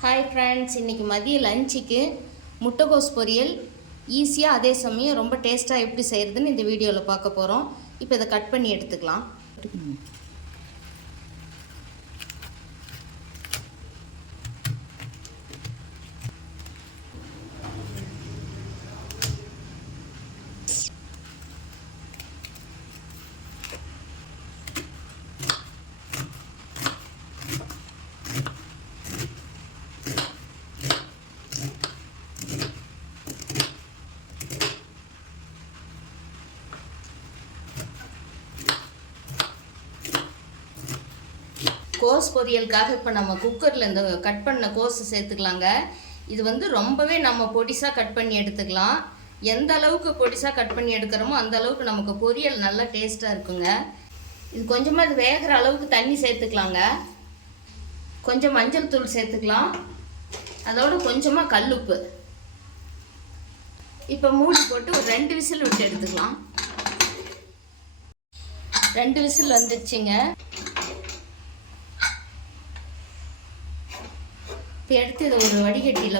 Hi friends, இன்றைக்கி மதிய லஞ்சுக்கு முட்டைகோஸ் பொரியல் ஈஸியாக அதே சமயம் ரொம்ப டேஸ்ட்டாக எப்படி செய்கிறதுன்னு இந்த வீடியோவில் பார்க்க போகிறோம். இப்போ இதை கட் பண்ணி எடுத்துக்கலாம். கோஸ் பொரியலுக்காக இப்போ நம்ம குக்கரில் இந்த கட் பண்ண கோஸை சேர்த்துக்கலாங்க. இது வந்து ரொம்பவே நம்ம பொடிசாக கட் பண்ணி எடுத்துக்கலாம். எந்த அளவுக்கு பொடிசாக கட் பண்ணி எடுக்கிறோமோ அந்த அளவுக்கு நமக்கு பொரியல் நல்லா டேஸ்ட்டாக இருக்குங்க. இது கொஞ்சமாக இது வேகிற அளவுக்கு தண்ணி சேர்த்துக்கலாங்க. கொஞ்சம் மஞ்சள் தூள் சேர்த்துக்கலாம். அதோடு கொஞ்சமாக கல்லுப்பு. இப்போ மூடி போட்டு ஒரு 2 விசில் விட்டு எடுத்துக்கலாம். 2 விசில் வந்துடுச்சுங்க. இப்போ எடுத்து இதை ஒரு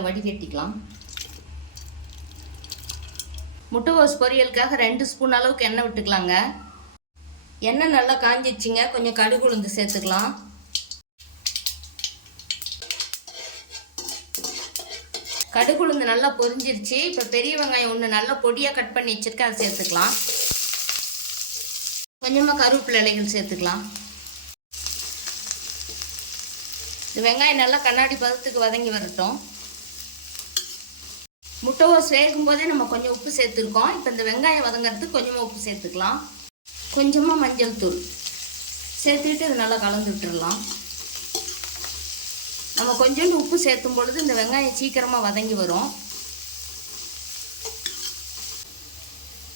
வடிகட்டிக்கலாம். முட்டைகோஸ் பொரியலுக்காக 2 ஸ்பூன் அளவுக்கு எண்ணெய் விட்டுக்கலாங்க. எண்ணெய் நல்லா காஞ்சிடுச்சிங்க. கொஞ்சம் கடுகு உளுந்து சேர்த்துக்கலாம். கடுகு உளுந்து நல்லா பொரிஞ்சிருச்சு. இப்போ பெரிய வெங்காயம் ஒன்று நல்லா பொடியாக கட் பண்ணி வச்சுருக்கேன், அதை சேர்த்துக்கலாம். கொஞ்சமாக கருவேப்பிலை இலைகள் சேர்த்துக்கலாம். இந்த வெங்காயம் நல்லா கண்ணாடி பதத்துக்கு வதங்கி வரட்டும். முட்டைகோஸ் வேகும் போதே நம்ம கொஞ்சம் உப்பு சேர்த்துருக்கோம். இப்போ இந்த வெங்காயம் வதங்கிறதுக்கு கொஞ்சமாக உப்பு சேர்த்துக்கலாம். கொஞ்சமாக மஞ்சள் தூள் சேர்த்துக்கிட்டு இதை நல்லா கலந்து விட்டுடலாம். நம்ம கொஞ்சோண்டு உப்பு சேர்த்தும் பொழுது இந்த வெங்காயம் சீக்கிரமாக வதங்கி வரும்.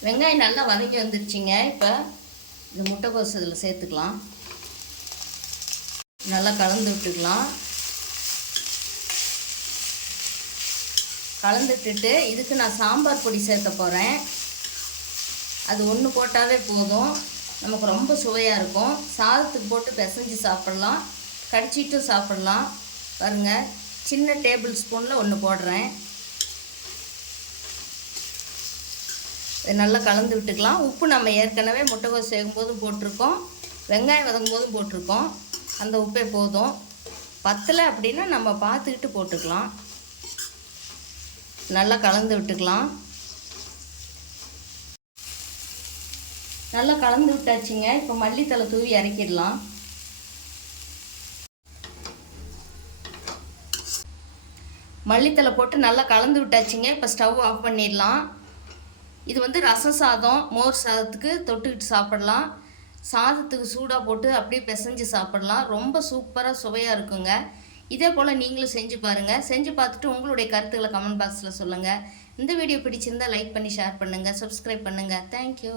வெங்காயம் நல்லா வதங்கி வந்துருச்சுங்க. இப்போ இந்த முட்டைகோஸ் இதில் சேர்த்துக்கலாம். நல்லா கலந்து விட்டுக்கலாம். கலந்துட்டுட்டு இதுக்கு நான் சாம்பார் பொடி சேர்த்த போகிறேன். அது ஒன்று போட்டாவே போதும், நமக்கு ரொம்ப சுவையாக இருக்கும். சாதத்துக்கு போட்டு பிசைஞ்சு சாப்பிட்லாம், கடிச்சிட்டும் சாப்பிட்லாம். பாருங்கள், சின்ன டேபிள் ஸ்பூனில் 1 போடுறேன். நல்லா கலந்து விட்டுக்கலாம். உப்பு நம்ம ஏற்கனவே முட்டைகோஸ் வேகும்போதும் போட்டிருக்கோம், வெங்காயம் வதங்கும்போதும் போட்டிருக்கோம். அந்த உப்பே போதும். பத்தலை அப்படின்னா நம்ம பார்த்துக்கிட்டு போட்டுக்கலாம். நல்லா கலந்து விட்டுக்கலாம். நல்லா கலந்து விட்டாச்சுங்க. இப்போ மல்லித்தலை தூவி இறக்கிடலாம். மல்லித்தலை போட்டு நல்லா கலந்து விட்டாச்சுங்க. இப்போ ஸ்டவ் ஆஃப் பண்ணிடலாம். இது வந்து ரசம் சாதம், மோர் சாதத்துக்கு தொட்டுக்கிட்டு சாப்பிடலாம். சாதத்துக்கு சூடாக போட்டு அப்படியே பிசைஞ்சு சாப்பிடலாம். ரொம்ப சூப்பராக சுவையாக இருக்குங்க. இதே போல் நீங்களும் செஞ்சு பாருங்கள். செஞ்சு பார்த்துட்டு உங்களுடைய கருத்துக்களை கமெண்ட் பாக்ஸில் சொல்லுங்கள். இந்த வீடியோ பிடிச்சிருந்தால் லைக் பண்ணி ஷேர் பண்ணுங்கள், சப்ஸ்கிரைப் பண்ணுங்கள். தேங்க்யூ.